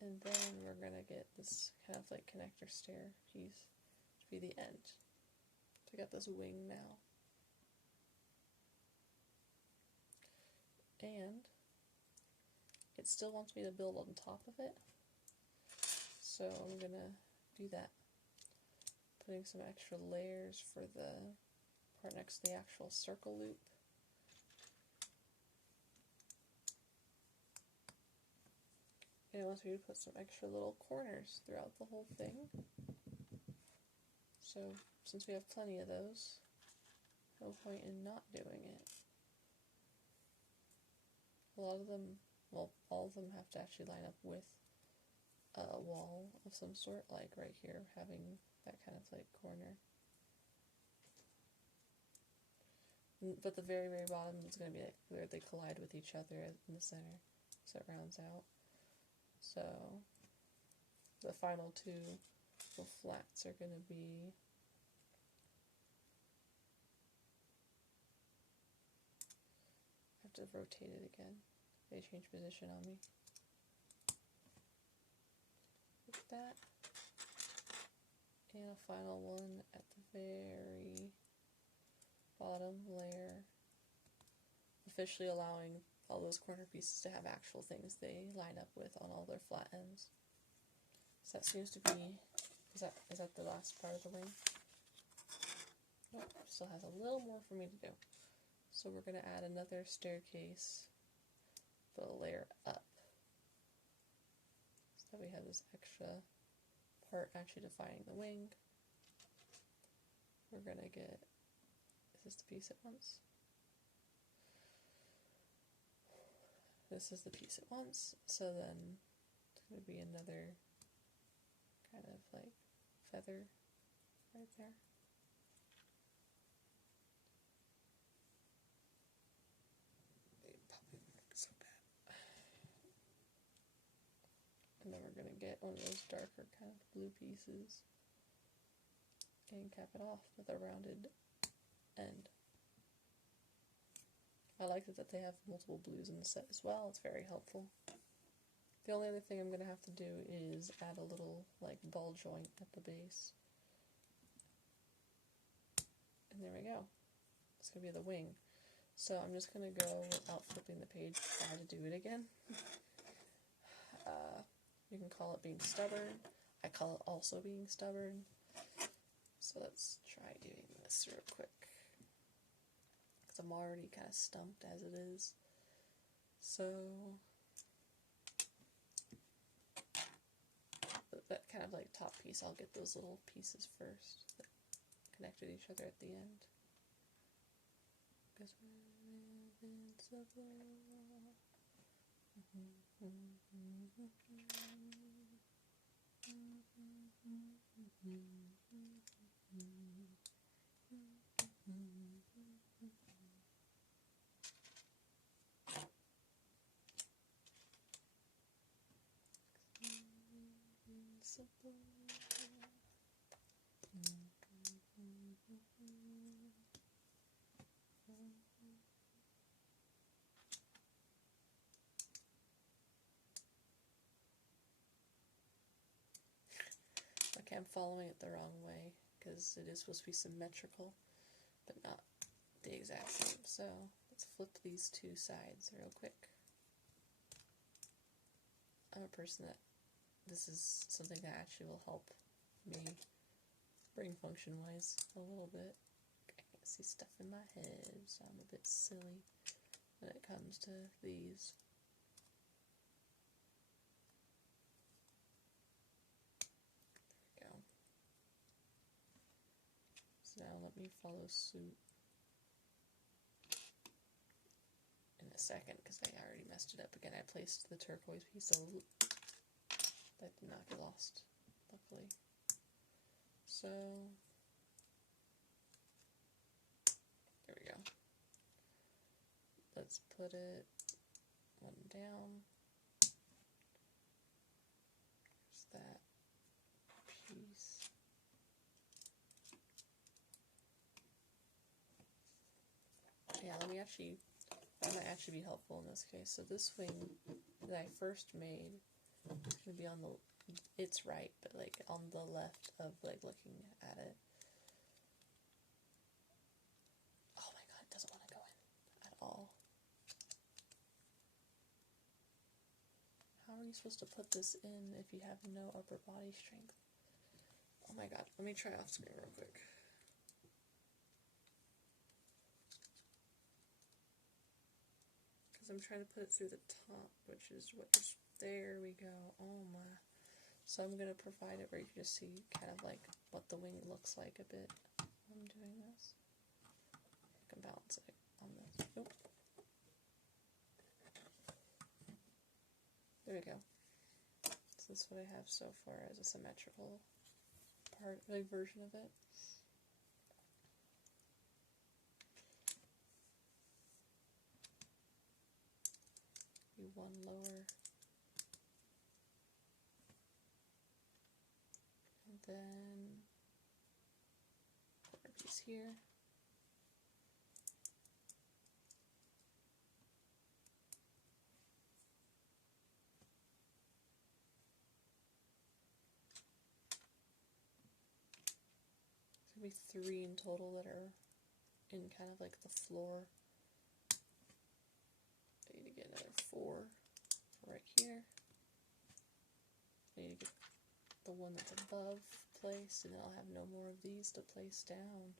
And then we're going to get this kind of like connector stair piece to be the end. So I got this wing now. And it still wants me to build on top of it. So I'm going to do that. Putting some extra layers for the part next to the actual circle loop. And it wants me to put some extra little corners throughout the whole thing. So since we have plenty of those, no point in not doing it. A lot of them, well, all of them have to actually line up with a wall of some sort, like right here, having that kind of like corner. But the very, very bottom is going to be like where they collide with each other in the center, so it rounds out. So the final two little flats are going to be I have to rotate it again. They change position on me. Like that. And a final one at the very bottom layer, officially allowing all those corner pieces to have actual things they line up with on all their flat ends. So that seems to be, is that the last part of the wing? Nope, still has a little more for me to do. So we're going to add another staircase, the layer up, so that we have this extra part actually defining the wing. We're going to get, is this the piece at once? This is the piece at once, so then it's going to be another kind of like feather right there. So bad. And then we're going to get one of those darker kind of blue pieces and cap it off with a rounded end. I like that they have multiple blues in the set as well. It's very helpful. The only other thing I'm going to have to do is add a little like ball joint at the base. And there we go. It's going to be the wing. So I'm just going to go without flipping the page, try to do it again. You can call it being stubborn. I call it also being stubborn. So let's try doing this real quick. Because I'm already kind of stumped as it is. So that kind of like top piece, I'll get those little pieces first that connect with each other at the end. Because we're invincible. Okay, I'm following it the wrong way because it is supposed to be symmetrical, but not the exact same. So let's flip these two sides real quick. I'm a person that this is something that actually will help me brain function wise a little bit. I can't see stuff in my head, so I'm a bit silly when it comes to these. There we go. So now let me follow suit. a second because I already messed it up again. I placed the turquoise piece, so that did not get lost, luckily. So, there we go. Let's put it one down. There's that piece. Yeah, let me actually, that might actually be helpful in this case. So this wing that I first made should be on the, it's right, but like on the left of like looking at it. Oh my god, it doesn't want to go in at all. How are you supposed to put this in if you have no upper body strength? Oh my god, let me try off screen real quick. Because I'm trying to put it through the top, which is what just, there we go. Oh my. So I'm going to provide it where you can just see kind of like what the wing looks like a bit. I'm doing this. I can balance it on this. Nope. There we go. So this is what I have so far as a symmetrical part, like version of it. Do one lower. And then corner piece here. There's going to be 3 in total that are in kind of like the floor. I need to get another 4 right here. I need to get the one that's above placed, and then I'll have no more of these to place down.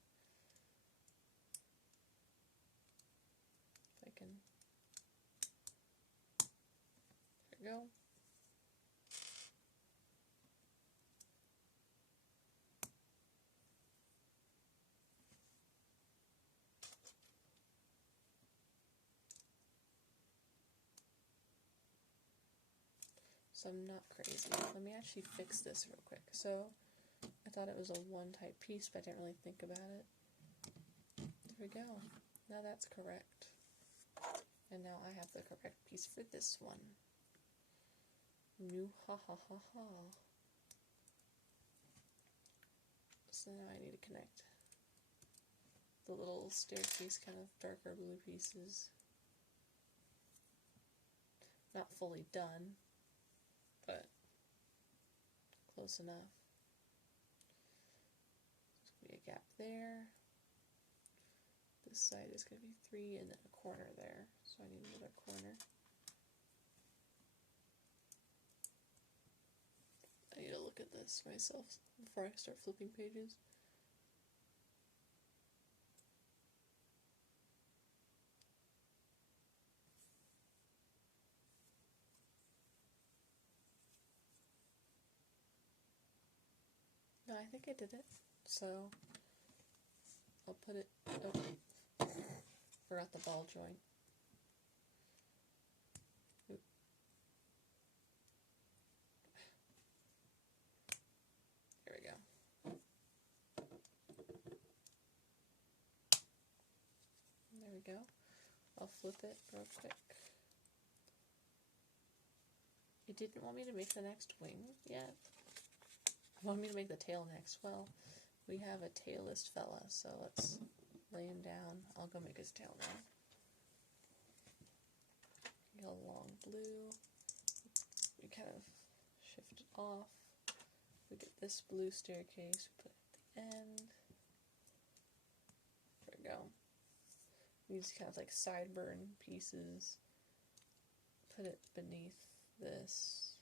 If I can. There we go. So I'm not crazy. Let me actually fix this real quick. So I thought it was a one type piece, but I didn't really think about it. There we go. Now that's correct. And now I have the correct piece for this one. New ha ha ha ha. So now I need to connect the little staircase kind of darker blue pieces. Not fully done, but close enough. There's going to be a gap there. This side is going to be 3 and then a corner there. So I need another corner. I need to look at this myself before I start flipping pages. No, I think I did it. So I'll put it, oh, forgot the ball joint. Oop. Here we go. There we go. I'll flip it real quick. It didn't want me to make the next wing yet. It wanted me to make the tail next. Well, we have a tailless fella, so let's lay him down. I'll go make his tail now. Get a long blue. We kind of shift it off. We get this blue staircase, we put it at the end. There we go. These kind of like sideburn pieces. Put it beneath this,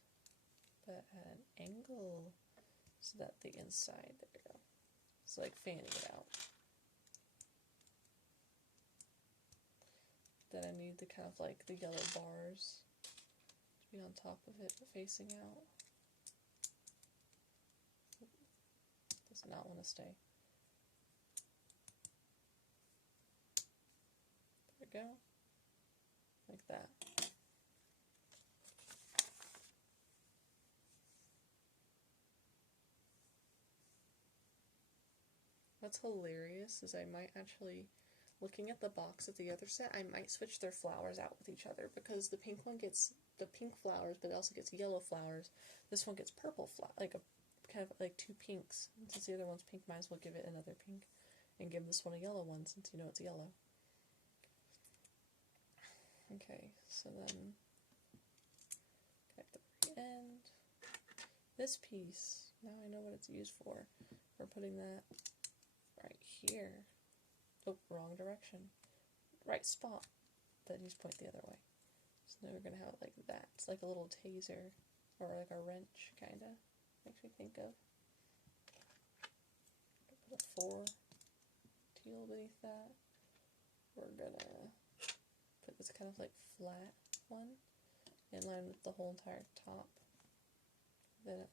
but at an angle so that the inside, there you go. It's like fanning it out. Then I need the kind of like the yellow bars to be on top of it, but facing out. Does not want to stay. There we go. like that. What's hilarious is I might actually, looking at the box of the other set, I might switch their flowers out with each other, because the pink one gets the pink flowers, but it also gets yellow flowers. This one gets purple flowers, like a kind of like 2 pinks. And since the other one's pink, might as well give it another pink, and give this one a yellow one, since you know it's yellow. Okay, so then at the very end, this piece, now I know what it's used for. We're putting that right here. Oh, wrong direction. Right spot. That needs to point the other way. So then we're going to have it like that. It's like a little taser, or like a wrench, kind of. Makes me think of. Put a 4 teal beneath that. We're going to put this kind of like flat one in line with the whole entire top. Then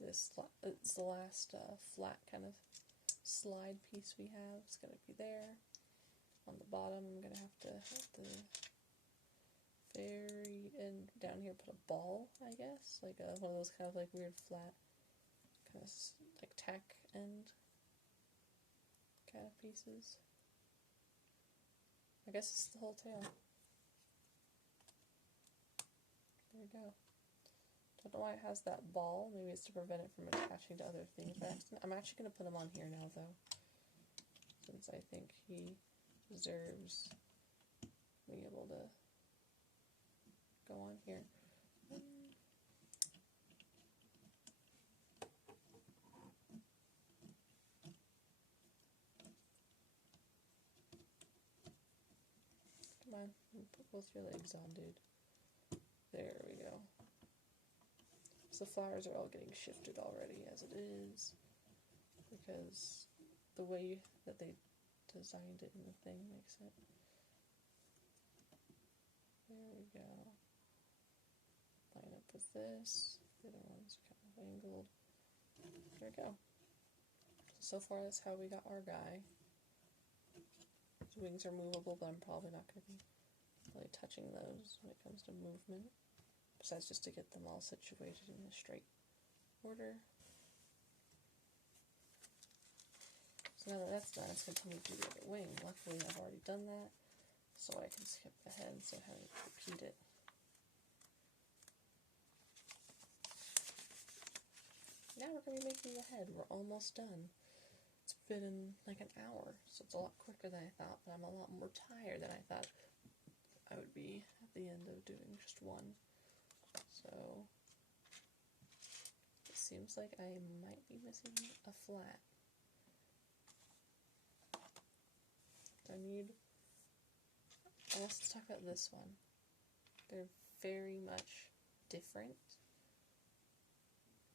it's the last flat kind of slide piece we have. It's going to be there. On the bottom, I'm going to have to, at the very end down here, put a ball, I guess. Like one of those kind of like weird flat, kind of like tack end kind of pieces. I guess it's the whole tail. There you go. Don't know why it has that ball. Maybe it's to prevent it from attaching to other things. But I'm actually going to put him on here now, though, since I think he deserves being able to go on here. Come on, put both your legs on, dude. There we go. So the flowers are all getting shifted already as it is, because the way that they designed it in the thing makes it. There we go. Line up with this. The other one's kind of angled. There we go. So far that's how we got our guy. His wings are movable, but I'm probably not going to be really touching those when it comes to movement. Besides just to get them all situated in a straight order. So now that that's done, let's continue to do the other wing. Luckily I've already done that, so I can skip ahead instead of having to repeat it. Now we're going to be making the head. We're almost done. It's been like an hour, so it's a lot quicker than I thought, but I'm a lot more tired than I thought I would be at the end of doing just one. So it seems like I might be missing a flat. Let's talk about this one. They're very much different,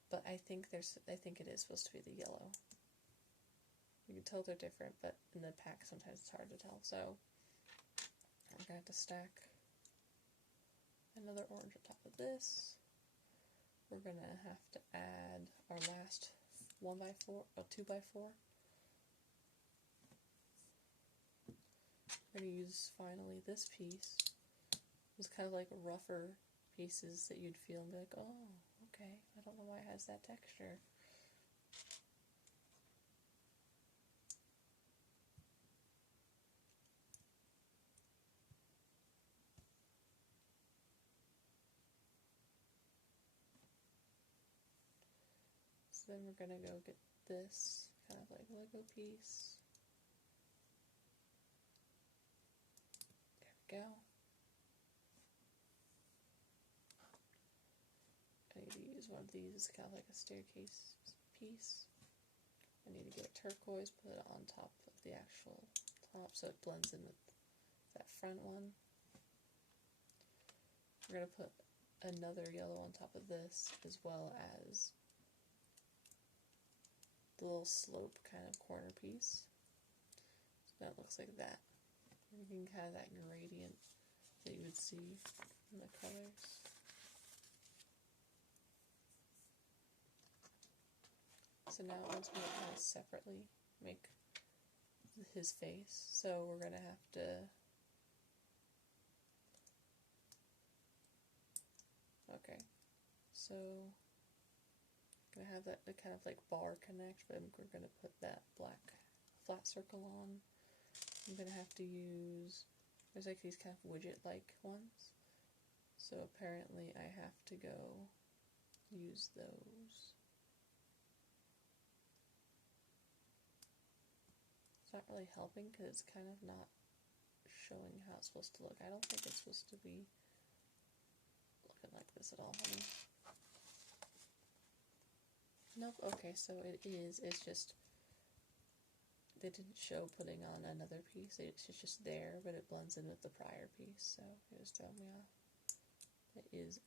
but I think it is supposed to be the yellow. You can tell they're different, but in the pack sometimes it's hard to tell. So I'm gonna have to stack another orange on top of this. We're gonna have to add our last 1x4 or 2x4. We're going to use finally this piece. It's kind of like rougher pieces that you'd feel and be like, oh, okay, I don't know why it has that texture. So then we're going to go get this kind of like Lego piece. There we go. I need to use one of these, kind of like a staircase piece. I need to get a turquoise, put it on top of the actual top so it blends in with that front one. We're going to put another yellow on top of this, as well as the little slope kind of corner piece. So now it looks like that. We're getting kind of that gradient that you would see in the colors. So now once we kind of separately make his face, so we're gonna have to... Okay, so I'm gonna have that kind of like bar connect, but we're gonna put that black flat circle on. I'm gonna have to use, there's like these kind of widget-like ones, so apparently I have to go use those. It's not really helping because it's kind of not showing how it's supposed to look. I don't think it's supposed to be looking like this at all, honey. Nope, okay, so it is. It's just, they didn't show putting on another piece. It's just there, but it blends in with the prior piece, so it was throwing me off. It is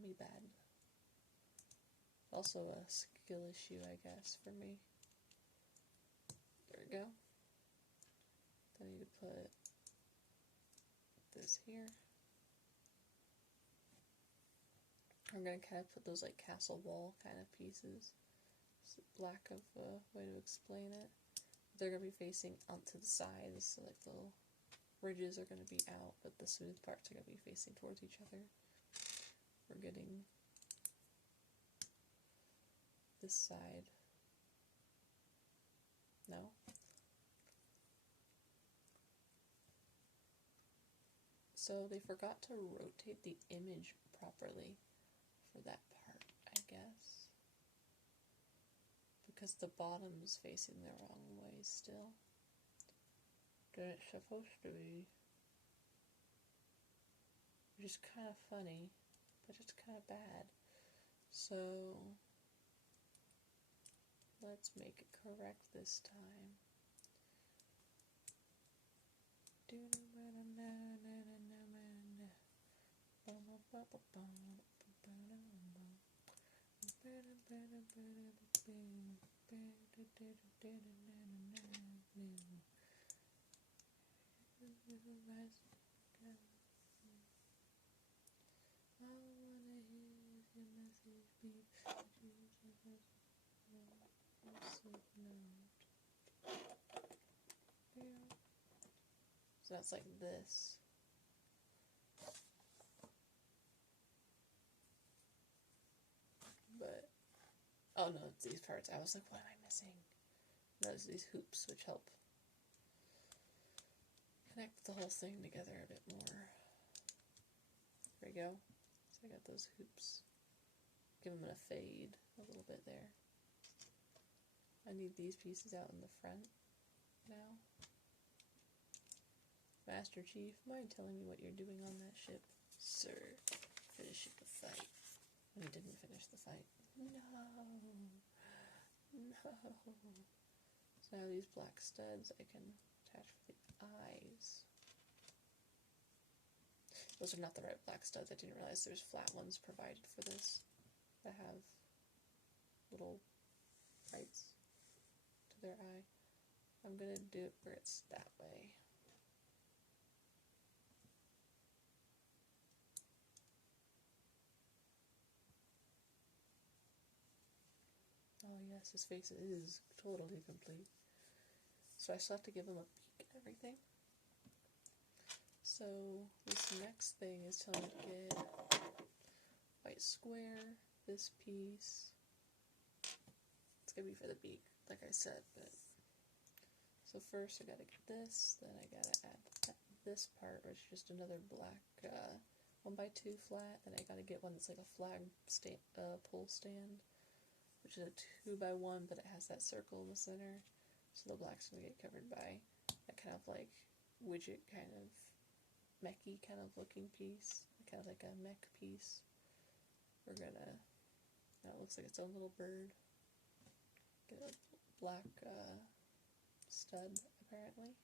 me bad. Also a skill issue, I guess, for me. There we go. I need to put this here. I'm going to kind of put those like castle wall kind of pieces. It's a lack of a way to explain it. They're going to be facing onto the sides, so like the little ridges are going to be out, but the smooth parts are going to be facing towards each other. We're getting this side. No? So they forgot to rotate the image properly for that part, I guess. Because the bottom is facing the wrong way still. Than it's supposed to be. Which is kind of funny, but it's kind of bad. So let's make it correct this time. So that's like this. But, oh no, it's these parts. I was like, what am I missing? Those these hoops, which help connect the whole thing together a bit more. There we go. So I got those hoops. Give them a fade a little bit there. I need these pieces out in the front now. Master Chief, mind telling me what you're doing on that ship? Sir, finish the fight. And he didn't finish the fight. No. No. So now these black studs I can attach for the eyes. Those are not the right black studs. I didn't realize there's flat ones provided for this that have little lights to their eye. I'm going to do it where it's that way. Oh yes, his face is totally complete. So I still have to give him a peek and everything. So this next thing is telling me to get white square, this piece. It's going to be for the beak, like I said, but... So first I gotta get this, then I gotta add this part, which is just another black 1x2 flat, then I gotta get one that's like a flag pull stand, which is a 2x1, but it has that circle in the center, so the black's gonna get covered by that kind of like widget kind of mech-y kind of looking piece, kind of like a mech piece. We're gonna, that looks like its own little bird, get a black stud, apparently.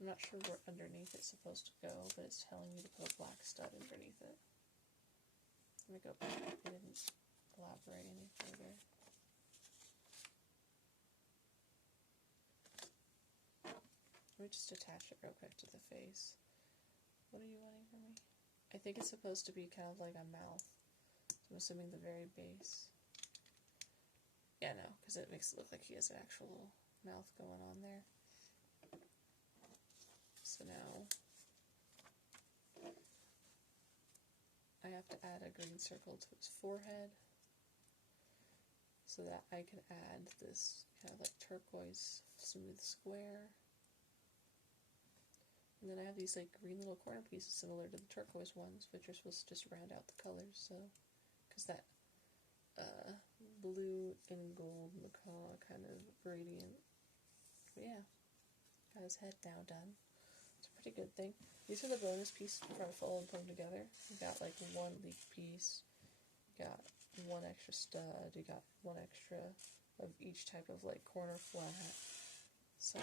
I'm not sure where underneath it's supposed to go, but it's telling me to put a black stud underneath it. Let me go back. It didn't elaborate any further. Let me just attach it real quick to the face. What are you wanting from me? I think it's supposed to be kind of like a mouth. So I'm assuming the very base. Yeah, no, because it makes it look like he has an actual mouth going on there. So now I have to add a green circle to his forehead so that I can add this kind of like turquoise smooth square. And then I have these like green little corner pieces similar to the turquoise ones, which are supposed to just round out the colors. So, because that blue and gold macaw kind of gradient. But yeah, got his head now done. It's a pretty good thing. These are the bonus pieces to try to fold and put them together. You got like one leaf piece, you got one extra stud, you got one extra of each type of like corner flat. So,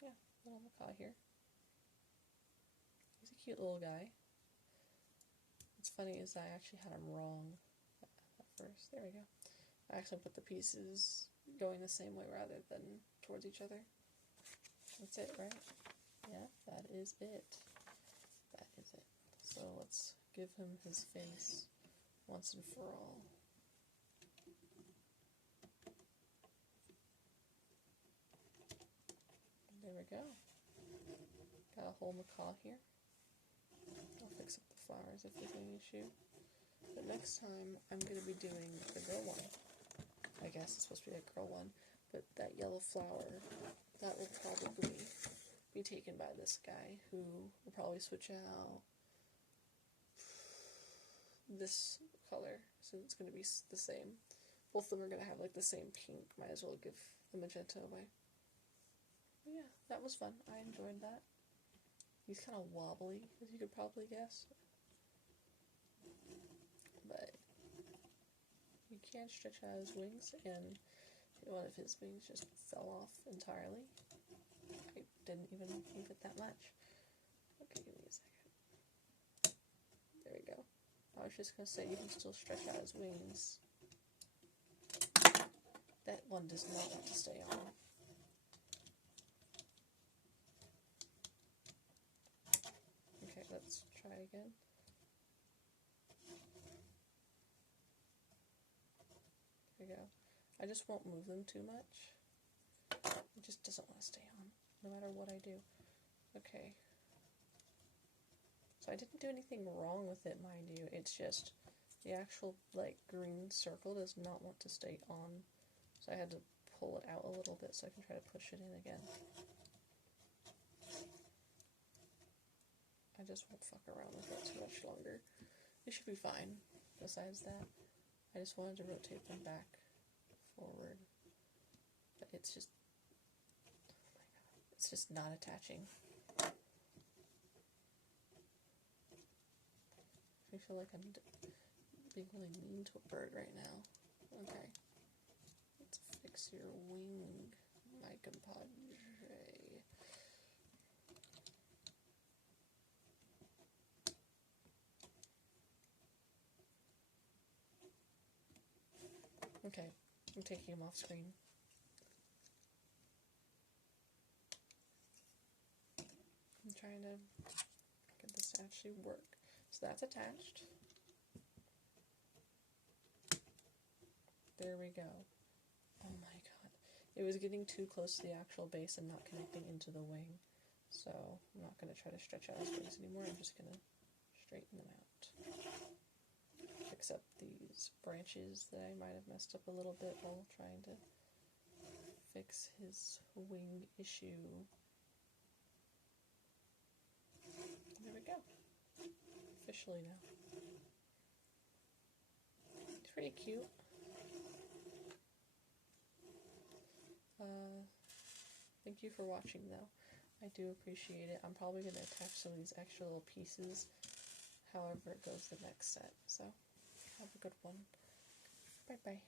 yeah, little macaw here. He's a cute little guy. What's funny is I actually had him wrong at first. There we go. I actually put the pieces going the same way rather than towards each other. That's it, right? Yeah, that is it. That is it. So let's give him his face once and for all. There we go. Got a whole macaw here. I'll fix up the flowers if there's any issue. But next time I'm going to be doing the girl one. I guess it's supposed to be a girl one. But that yellow flower, that will probably be taken by this guy, who will probably switch out this color. So it's going to be the same. Both of them are going to have like the same pink. Might as well give the magenta away. But yeah, that was fun. I enjoyed that. He's kind of wobbly, as you could probably guess. But you can stretch out his wings, and one of his wings just fell off entirely. I didn't even move it that much. Okay, give me a second. There we go. I was just going to say you can still stretch out his wings. That one does not want to stay on. Okay, let's try again. There we go. I just won't move them too much. It just doesn't want to stay on, no matter what I do. Okay. So I didn't do anything wrong with it, mind you. It's just the actual, like, green circle does not want to stay on. So I had to pull it out a little bit so I can try to push it in again. I just won't fuck around with it too much longer. It should be fine. Besides that, I just wanted to rotate them back forward. But it's just, oh my god, it's just not attaching. I feel like I'm being really mean to a bird right now. Okay. Let's fix your wing, my compadre. Okay, I'm taking him off screen. I'm trying to get this to actually work. So that's attached. There we go. Oh my god. It was getting too close to the actual base and not connecting into the wing. So I'm not going to try to stretch out his wings anymore. I'm just going to straighten them out. Fix up these branches that I might have messed up a little bit while trying to fix his wing issue. There we go. Officially now. It's pretty cute. Thank you for watching, though. I do appreciate it. I'm probably going to attach some of these extra little pieces however it goes the next set. So, have a good one. Bye-bye.